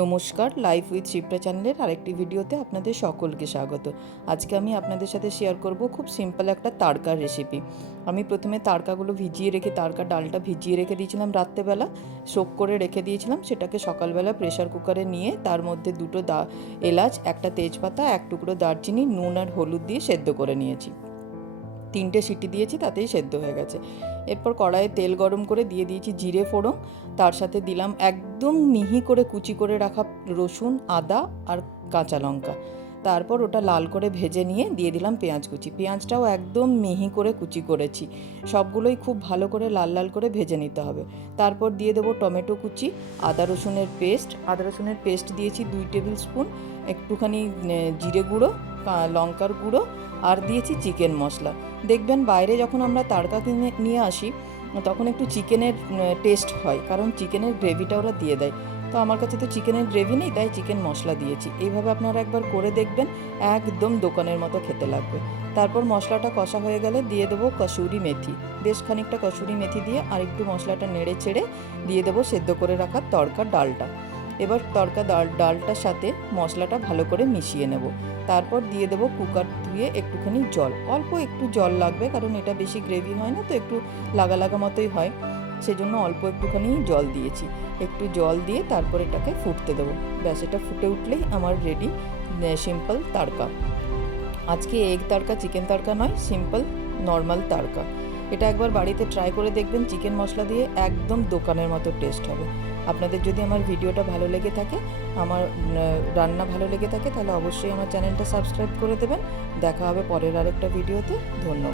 নমস্কার, life with Shipra চ্যানেলের আরেকটি ভিডিওতে আপনাদের সকলকে স্বাগত। আজকে আমি আপনাদের সাথে শেয়ার করব খুব সিম্পল একটা তাড়কার রেসিপি। আমি প্রথমে তাড়কাগুলো তাড়কা ডালটা ভিজিয়ে রেখে দিয়েছিলাম রাত্রেবেলা, সোক করে রেখে দিয়েছিলাম। সেটাকে সকালবেলা প্রেশার কুকারে নিয়ে তার মধ্যে দুটো এলাচ, একটা তেজপাতা, এক টুকরো দারচিনি, নুন আর হলুদ দিয়ে সেদ্ধ করে নিয়েছি। 3টে সিটি দিয়েছি, তাতেই সেদ্ধ হয়ে গেছে। এরপর কড়াইয়ে তেল গরম করে দিয়ে দিয়েছি জিরে ফোড়ন, তার সাথে দিলাম একদম মিহি করে কুচি করে রাখা রসুন, আদা আর কাঁচা লঙ্কা। তারপর ওটা লাল করে ভেজে নিয়ে দিয়ে দিলাম পেঁয়াজ কুচি। পেঁয়াজটাও একদম মিহি করে কুচি করেছি। সবগুলোই খুব ভালো করে লাল লাল করে ভেজে নিতে হবে। তারপর দিয়ে দেবো টমেটো কুচি, আদা রসুনের পেস্ট দিয়েছি 2 টেবিল স্পুন, একটুখানি জিরে গুঁড়ো, লঙ্কার গুঁড়ো, আর দিয়েছি চিকেন মশলা। দেখবেন বাইরে যখন আমরা তাড়কা কিনে নিয়ে আসি তখন একটু চিকেনের টেস্ট হয়, কারণ চিকেনের গ্রেভিটা ওরা দিয়ে দেয়। তো আমার কাছে তো চিকেনের গ্রেভি নেই, তাই চিকেন মশলা দিয়েছি। এইভাবে আপনারা একবার করে দেখবেন, একদম দোকানের মতো খেতে লাগবে। তারপর মশলাটা কষা হয়ে গেলে দিয়ে দেবো কসুরি মেথি, বেশ খানিকটা কসুরি মেথি দিয়ে আর একটু মশলাটা নেড়ে চেড়ে দিয়ে দেবো সেদ্ধ করে রাখা তড়কা ডালটা। এবার তড়কা ডালটার সাথে মশলাটা ভালো করে মিশিয়ে নেব। তারপর দিয়ে দেবো কুকার ধুয়ে একটুখানি জল, অল্প একটু জল লাগবে, কারণ এটা বেশি গ্রেভি হয় না, তো একটু লাগা লাগা মতোই হয়, সেজন্য অল্প একটুখানি জল দিয়েছি। একটু জল দিয়ে তারপর এটাকে ফুটতে দেবো। ব্যাস, এটা ফুটে উঠলেই আমার রেডি সিম্পল তাড়কা। আজকে এগ তাড়কা, চিকেন তাড়কা নয়, সিম্পল নর্মাল তাড়কা। এটা একবার বাড়িতে ট্রাই করে দেখবেন, চিকেন মশলা দিয়ে একদম দোকানের মতো টেস্ট হবে। আপনাদের যদি আমার ভিডিওটা ভালো লেগে থাকে, আমার রান্না ভালো লেগে থাকে, তাহলে অবশ্যই আমার চ্যানেলটা সাবস্ক্রাইব করে দেবেন। দেখা হবে পরের আরেকটা ভিডিওতে। ধন্যবাদ।